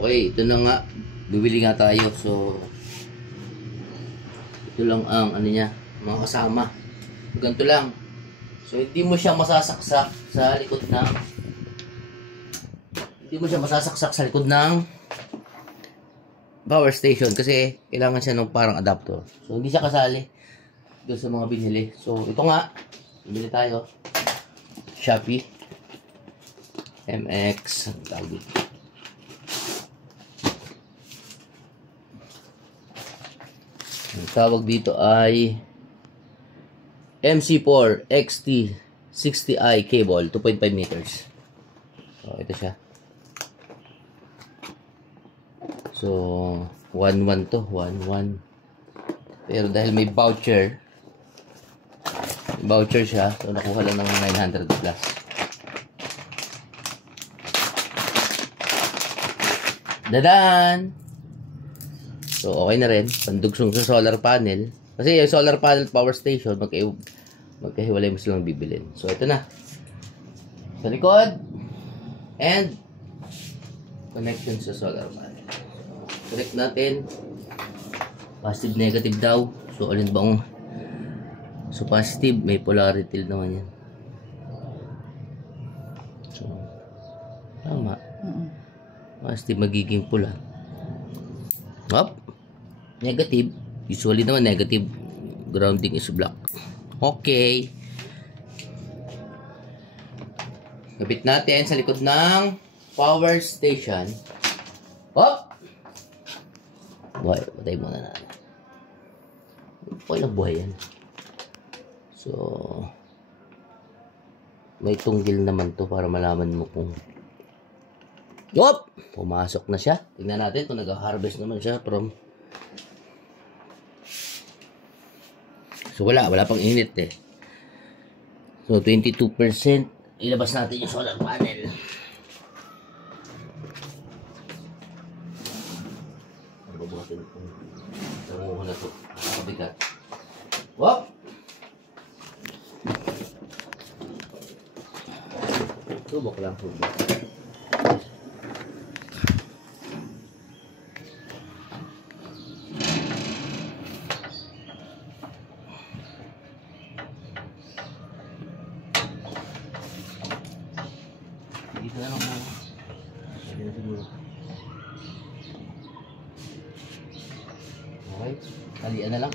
Okay, ito na nga. Bibili nga tayo. So, ito lang ang ano niya, mga kasama. Ganito lang. So, hindi mo siya masasaksak sa likod ng power station kasi kailangan siya ng parang adapter. So, hindi siya kasali doon sa mga binili. So, ito nga. Bibili tayo. Shopee. MX. Ang tawag dito. Ang tawag dito ay MC4 XT60i cable 2.5 meters. So ito siya. So 1.1 to 1.1. Pero dahil may voucher siya, so nakuha lang ng 900 plus. Dadan! So, okay na rin. Pandugsong sa solar panel. Kasi yung solar panel power station, magkahiwalay mo silang bibilin. So, ito na. Sa likod. And, connection sa solar panel. So, connect natin. Positive, negative daw. So, alin bang? So, positive. May polarity naman yan. So, tama. Positive magiging pula. Up. Negative. Usually naman negative. Grounding is black. Okay. Kapit natin sa likod ng power station. Up. Buhay. Patay muna natin. Okay lang buhay yan. So, may tunggil naman to para malaman mo kung yup! Pumasok na siya. Tingnan natin kung nag-harvest naman siya from. So wala pang init eh. So 22%. Ilabas natin yung solar panel. Babuhatin ko. Tanguho na ito. Nakabigat. Wop! Subok lang. Dito na lang muna. Sige na siguro. Okay. Talian na lang.